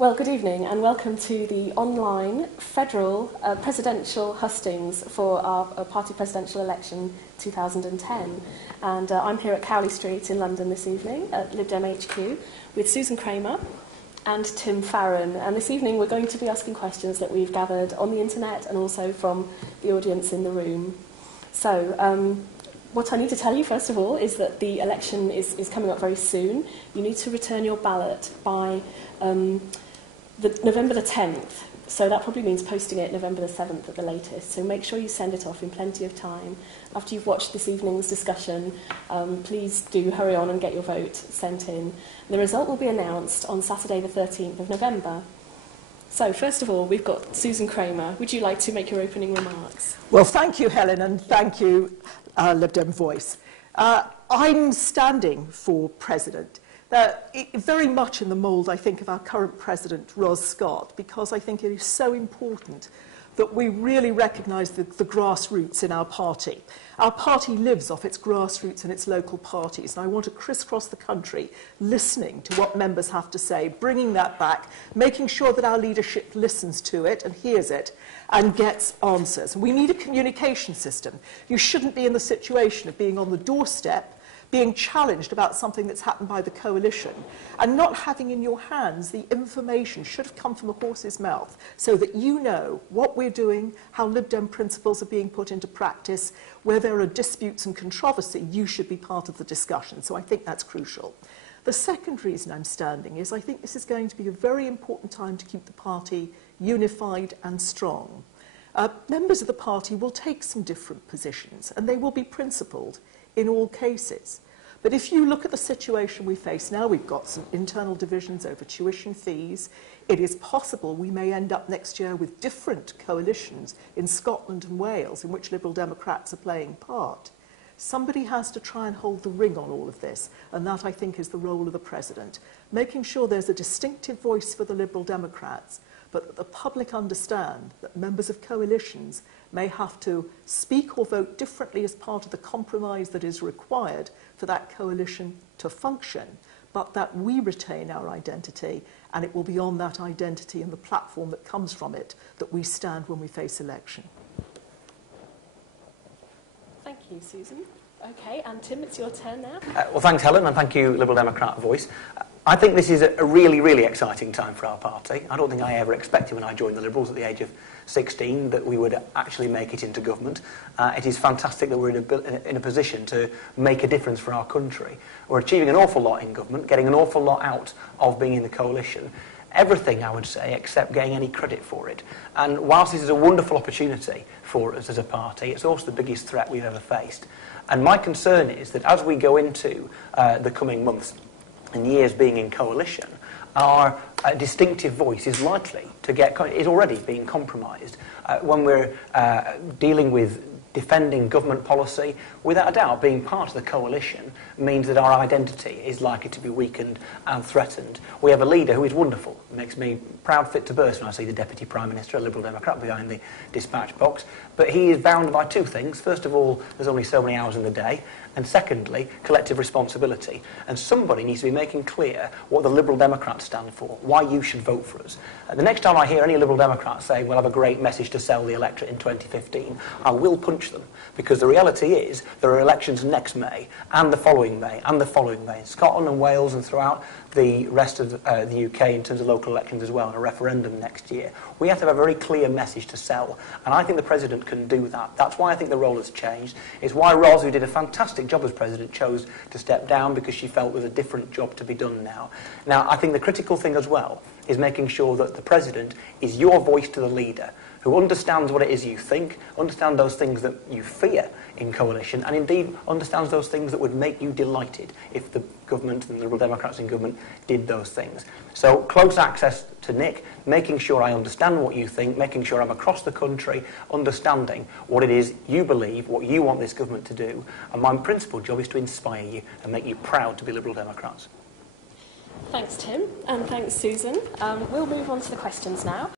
Well, good evening and welcome to the online federal presidential hustings for our party presidential election 2010. And I'm here at Cowley Street in London this evening at Lib Dem HQ with Susan Kramer and Tim Farron. And this evening we're going to be asking questions that we've gathered on the internet and also from the audience in the room. So, what I need to tell you, first of all, is that the election is coming up very soon. You need to return your ballot by November the 10th. So that probably means posting it November the 7th at the latest. So make sure you send it off in plenty of time. After you've watched this evening's discussion, please do hurry on and get your vote sent in. The result will be announced on Saturday the 13th of November. So, first of all, we've got Susan Kramer. Would you like to make your opening remarks? Well, thank you, Helen, and thank you, Lib Dem Voice. I'm standing for president. Very much in the mould, I think, of our current president, Ros Scott, because I think it is so important that we really recognise the grassroots in our party. Our party lives off its grassroots and its local parties, and I want to crisscross the country listening to what members have to say, bringing that back, making sure that our leadership listens to it and hears it and gets answers. We need a communication system. You shouldn't be in the situation of being on the doorstep being challenged about something that's happened by the coalition, and not having in your hands the information should have come from the horse's mouth, so that you know what we're doing, how Lib Dem principles are being put into practice. Where there are disputes and controversy, you should be part of the discussion. So I think that's crucial. The second reason I'm standing is I think this is going to be a very important time to keep the party unified and strong. Members of the party will take some different positions, and they will be principled in all cases. But if you look at the situation we face now, we've got some internal divisions over tuition fees. It is possible we may end up next year with different coalitions in Scotland and Wales in which Liberal Democrats are playing part. Somebody has to try and hold the ring on all of this, and that, I think, is the role of the President, making sure there's a distinctive voice for the Liberal Democrats, but that the public understand that members of coalitions may have to speak or vote differently as part of the compromise that is required for that coalition to function, but that we retain our identity, and it will be on that identity and the platform that comes from it that we stand when we face election. Thank you, Susan. Okay, and Tim, it's your turn now. Well, thanks, Helen, and thank you, Liberal Democrat Voice. I think this is a really, really exciting time for our party. I don't think I ever expected when I joined the Liberals at the age of 16 that we would actually make it into government. It is fantastic that we're in a position to make a difference for our country. We're achieving an awful lot in government, getting an awful lot out of being in the coalition. Everything, I would say, except getting any credit for it. And whilst this is a wonderful opportunity for us as a party, it's also the biggest threat we've ever faced. And my concern is that as we go into the coming months and years being in coalition, our distinctive voice is likely to is already being compromised. When we're dealing with defending government policy, without a doubt, being part of the coalition means that our identity is likely to be weakened and threatened. We have a leader who is wonderful. It makes me proud fit to burst when I see the Deputy Prime Minister, a Liberal Democrat, behind the dispatch box. But he is bound by two things. First of all, there's only so many hours in the day. And secondly, collective responsibility. And somebody needs to be making clear what the Liberal Democrats stand for, why you should vote for us. The next time I hear any Liberal Democrats say we'll have a great message to sell the electorate in 2015, I will punch them. Because the reality is there are elections next May, and the following May, and the following May, in Scotland and Wales and throughout the rest of the UK in terms of local elections as well, and a referendum next year. We have to have a very clear message to sell, and I think the President can do that. That's why I think the role has changed. It's why Ros, who did a fantastic job as President, chose to step down, because she felt there was a different job to be done now. Now, I think the critical thing as well is making sure that the President is your voice to the leader, who understands what it is you think, understands those things that you fear in coalition, and indeed understands those things that would make you delighted if the government and the Liberal Democrats in government did those things. So close access to Nick, making sure I understand what you think, making sure I'm across the country, understanding what it is you believe, what you want this government to do, and my principal job is to inspire you and make you proud to be Liberal Democrats. Thanks, Tim, and thanks, Susan. We'll move on to the questions now.